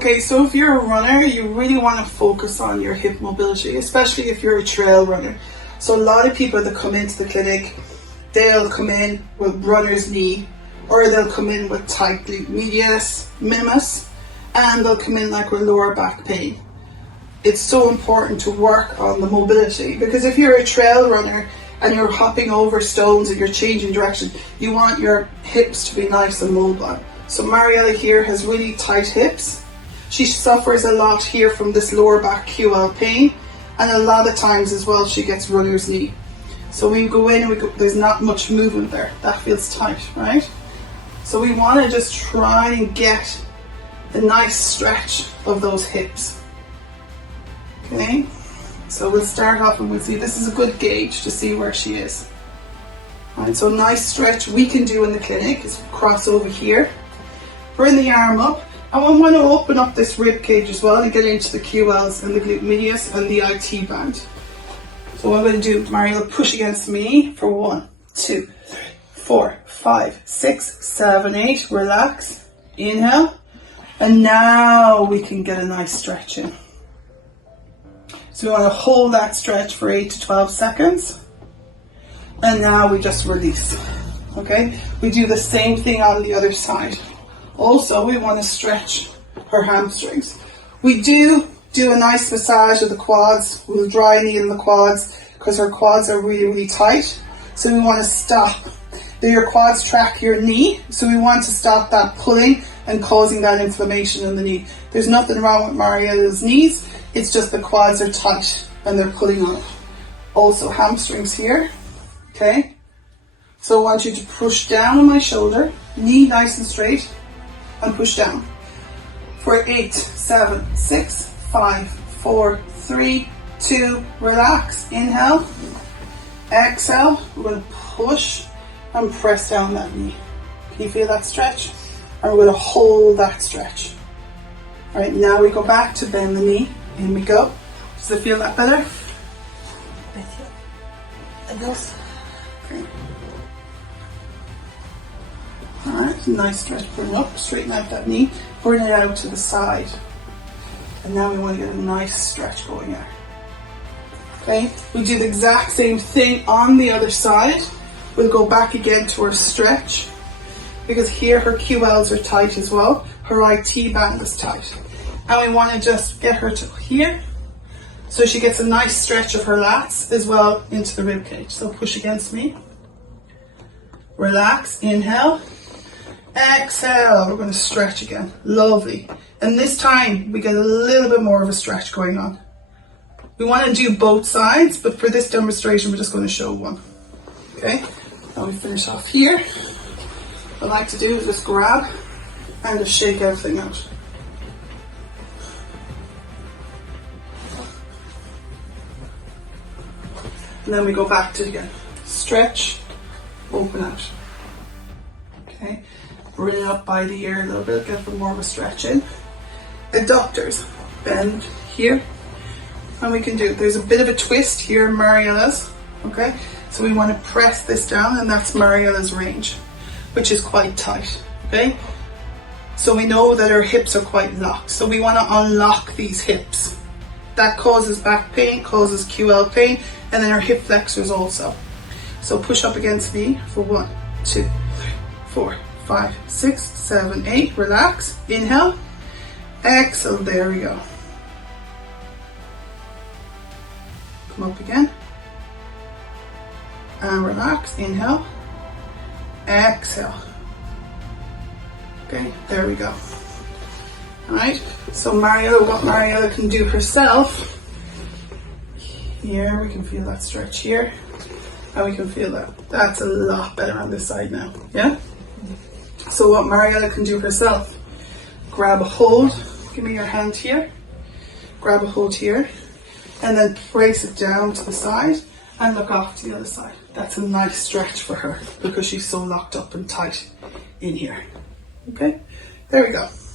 Okay, so if you're a runner, you really want to focus on your hip mobility, especially if you're a trail runner. So a lot of people that come into the clinic, they'll come in with runner's knee, or they'll come in with tight glute medius, minimus, and they'll come in like with lower back pain. It's so important to work on the mobility, because if you're a trail runner and you're hopping over stones and you're changing direction, you want your hips to be nice and mobile. So Mariella here has really tight hips. She suffers a lot here from this lower back QL pain, and a lot of times as well she gets runner's knee. So we go in and there's not much movement there. That feels tight, right? So we want to just try and get a nice stretch of those hips. Okay, so we'll start off and we'll see, this is a good gauge to see where she is. Alright, so nice stretch we can do in the clinic is cross over here. Bring the arm up, and we want to open up this rib cage as well and get into the QLs and the glute medius and the IT band. So what I'm going to do, Mariella, push against me for 1, 2, 3, 4, 5, 6, 7, 8. Relax. Inhale. And now we can get a nice stretch in. So we want to hold that stretch for 8 to 12 seconds. And now we just release. Okay? We do the same thing on the other side. Also, we want to stretch her hamstrings. We do a nice massage of the quads. We'll dry needle the quads because her quads are really, really tight. So we want to stop. Your quads track your knee, so we want to stop that pulling and causing that inflammation in the knee. There's nothing wrong with Mariella's knees, it's just the quads are tight and they're pulling on it. Also hamstrings here, okay? So I want you to push down on my shoulder, knee nice and straight, and push down. For 8, 7, 6, 5, 4, 3, 2, relax, inhale, exhale, we're going to push and press down that knee. Can you feel that stretch? And we're going to hold that stretch. All right, now we go back to bend the knee. In we go. Does it feel that better? It does. Okay. All right, nice stretch. Bring it up, straighten out that knee, bring it out to the side. And now we want to get a nice stretch going here. Okay, we do the exact same thing on the other side. We'll go back again to her stretch, because here her QLs are tight as well. Her IT band is tight. And we want to just get her to here, so she gets a nice stretch of her lats as well into the rib cage. So push against me. Relax, inhale. Exhale, we're going to stretch again. Lovely. And this time we get a little bit more of a stretch going on. We want to do both sides, but for this demonstration we're just going to show one. Okay, now we finish off here. What I like to do is just grab and just shake everything out. And then we go back to it again. Stretch, open out. Okay, bring it up by the ear a little bit, get a bit more of a stretch in. Adductors, bend here. And we can do, there's a bit of a twist here in Mariella's. Okay, so we want to press this down, and that's Mariella's range, which is quite tight. Okay, so we know that her hips are quite locked, so we want to unlock these hips. That causes back pain, causes QL pain, and then her hip flexors also. So push up against me for 1, 2, 3, 4, 5, 6, 7, 8. Relax, inhale, exhale, there we go. Come up again. And relax, inhale, exhale. Okay, there we go. Alright, so Mariella, what Mariella can do herself, here we can feel that stretch here, and we can feel that. That's a lot better on this side now, yeah? So what Mariella can do herself, grab a hold, give me your hand here, grab a hold here, and then brace it down to the side and look off to the other side. That's a nice stretch for her because she's so locked up and tight in here. Okay, there we go.